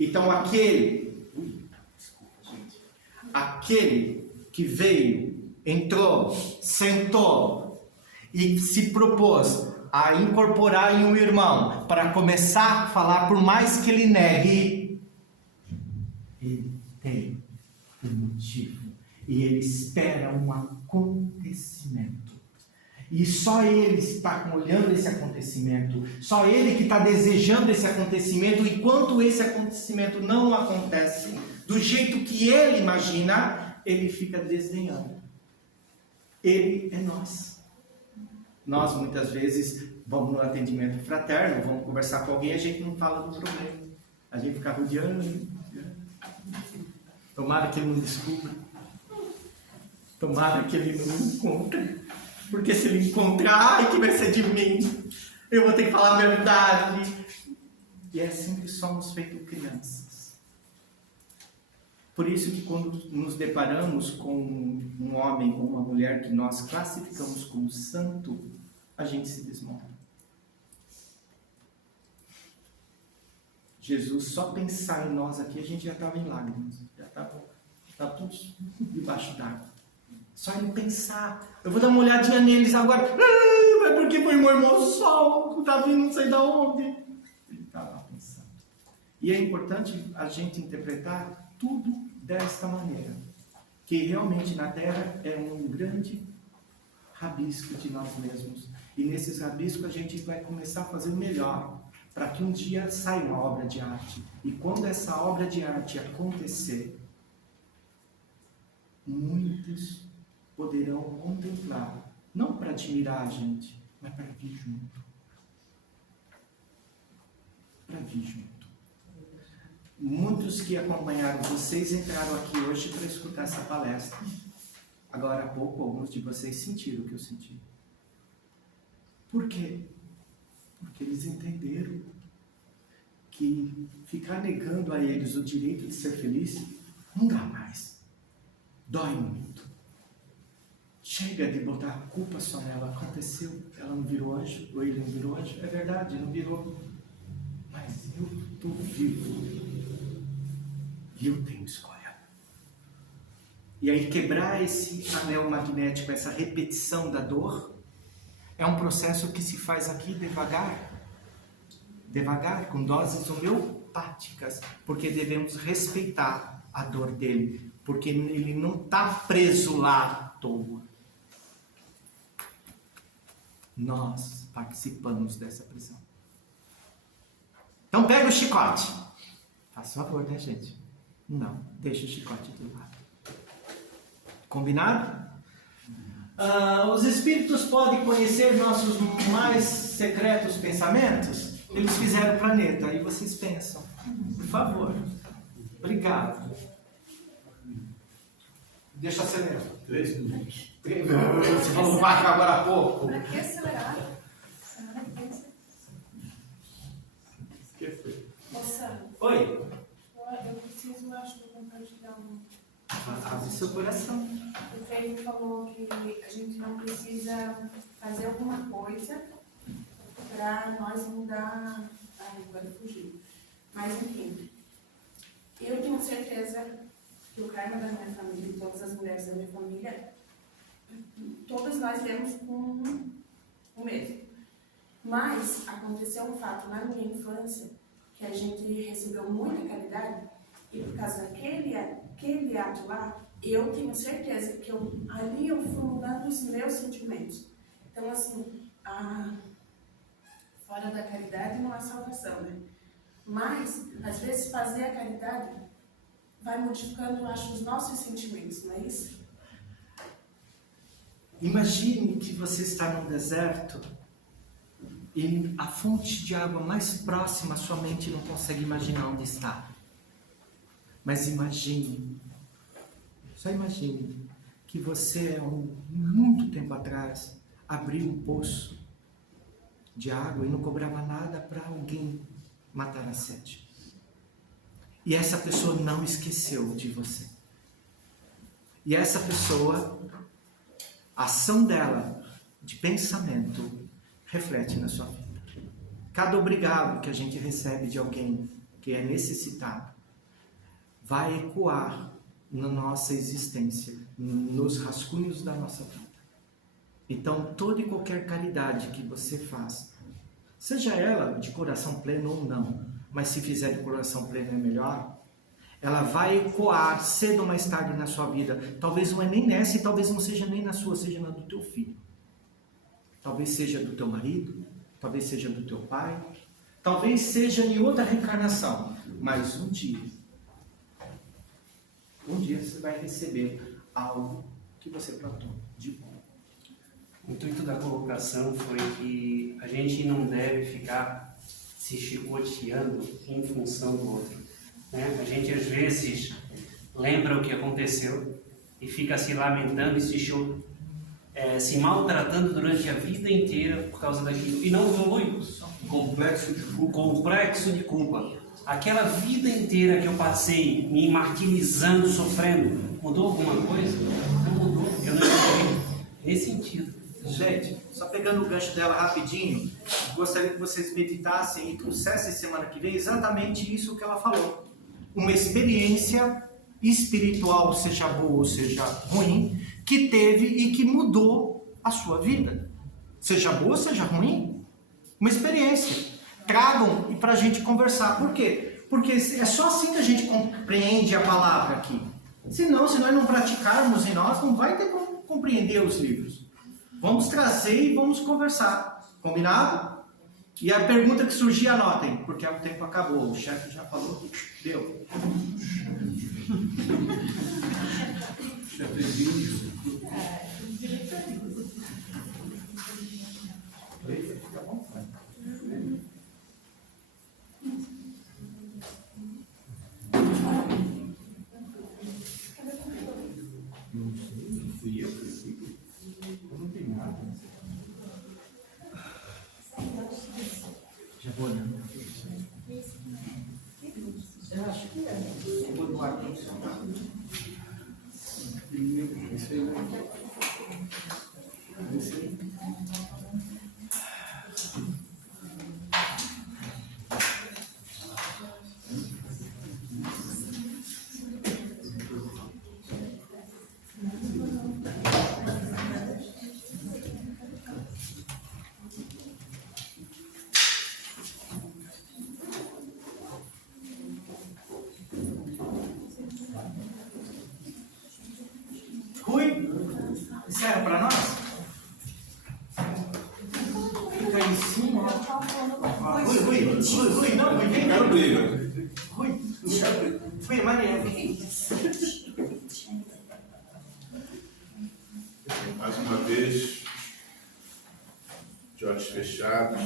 Então aquele que veio, entrou, sentou e se propôs a incorporar em um irmão para começar a falar, por mais que ele negue, ele tem um motivo e ele espera um acontecimento. E só ele está olhando esse acontecimento, só ele que está desejando esse acontecimento, e enquanto esse acontecimento não acontece do jeito que ele imagina, ele fica desdenhando. Ele é nós. Nós muitas vezes vamos no atendimento fraterno, vamos conversar com alguém, a gente não fala do problema. A gente fica rodeando. Tomara que ele não descubra. Tomara que ele não encontre. Porque se ele encontrar, ai, que vai ser de mim. Eu vou ter que falar a verdade. E é assim que somos feitos crianças. Por isso que quando nos deparamos com um homem ou uma mulher que nós classificamos como santo, a gente se desmonta. Jesus, só pensar em nós aqui, a gente já estava em lágrimas. Já estava todos debaixo d'água. Só em pensar. Eu vou dar uma olhadinha neles agora. Mas porque foi meu irmão Sol, tá vindo não sei de onde. Ele está lá pensando. E é importante a gente interpretar tudo desta maneira. Que realmente na Terra é um grande rabisco de nós mesmos. E nesses rabiscos a gente vai começar a fazer o melhor. Para que um dia saia uma obra de arte. E quando essa obra de arte acontecer, muitos poderão contemplar, não para admirar a gente, mas para vir junto. Para vir junto. Muitos que acompanharam vocês entraram aqui hoje para escutar essa palestra. Agora há pouco, alguns de vocês sentiram o que eu senti. Por quê? Porque eles entenderam que ficar negando a eles o direito de ser feliz não dá mais. Dói muito. Chega de botar a culpa só nela. Aconteceu, ela não virou anjo, ou ele não virou anjo. É verdade, não virou. Mas eu estou vivo. E eu tenho escolha. E aí quebrar esse anel magnético, essa repetição da dor, é um processo que se faz aqui devagar. Devagar, com doses homeopáticas. Porque devemos respeitar a dor dele. Porque ele não está preso lá à toa. Nós participamos dessa prisão. Então pega o chicote. Faz favor, né, gente? Não, deixa o chicote do lado. Combinado? Os espíritos podem conhecer nossos mais secretos pensamentos? Eles fizeram o planeta, aí vocês pensam. Por favor. Obrigado. Deixa eu acelerar. 3 minutos. Você falou 4 agora há pouco. Para que acelerar? Moça, Oi. eu preciso, acho que compartilhar um. Abre seu coração. O Freire falou que a gente não precisa fazer alguma coisa para nós mudar. Ai, agora fugir. Mas, enfim, eu tenho certeza que o karma da minha família, todas as mulheres da minha família, todas nós lemos com o mesmo. Mas aconteceu um fato na minha infância que a gente recebeu muita caridade e por causa daquele ato lá, eu tenho certeza que ali eu fui mudando os meus sentimentos. Então, assim, fora da caridade não há salvação, né? Mas, às vezes, fazer a caridade vai modificando, eu acho, os nossos sentimentos, não é isso? Imagine que você está num deserto E a fonte de água mais próxima, sua mente não consegue imaginar onde está. Mas imagine, só imagine, que você, há muito tempo atrás, abriu um poço de água e não cobrava nada para alguém matar a sede. E essa pessoa não esqueceu de você. E essa pessoa, a ação dela, de pensamento, reflete na sua vida. Cada obrigado que a gente recebe de alguém que é necessitado, vai ecoar na nossa existência, nos rascunhos da nossa vida. Então, toda e qualquer caridade que você faz, seja ela de coração pleno ou não, mas se fizer de coração pleno é melhor, ela vai ecoar cedo ou mais tarde na sua vida. Talvez não é nem nessa e talvez não seja nem na sua, seja na do teu filho. Talvez seja do teu marido, talvez seja do teu pai, talvez seja em outra reencarnação, mas um dia você vai receber algo que você plantou de bom. O intuito da colocação foi que a gente não deve ficar se chicoteando em função do outro, né? A gente às vezes lembra o que aconteceu e fica se lamentando e se maltratando durante a vida inteira por causa daquilo e não evolui. Complexo de culpa. Aquela vida inteira que eu passei me martirizando, sofrendo, mudou alguma coisa? Não mudou, eu não evolui. Nesse sentido. Gente, só pegando o gancho dela rapidinho, gostaria que vocês meditassem e trouxessem semana que vem exatamente isso que ela falou. Uma experiência espiritual, seja boa ou seja ruim, que teve e que mudou a sua vida. Seja boa, seja ruim, uma experiência. Tragam e para a gente conversar. Por quê? Porque é só assim que a gente compreende a palavra aqui. Senão, se nós não praticarmos em nós, não vai ter como compreender os livros. Vamos trazer e vamos conversar. Combinado? E a pergunta que surgir, anotem, porque o tempo acabou. O chefe já falou, deu. Chefezinho. Fica bom, pai. Não sei, não fui eu. Eu não tenho nada. Já vou olhando. Eu acho que é. Eu vou no ar condicionado. Esse aí. Esse aí. Isso era para nós? Fica aí em cima. Rui, não, Rui, vem cá. Rui, Maria, vem. Mais uma vez, de olhos fechados.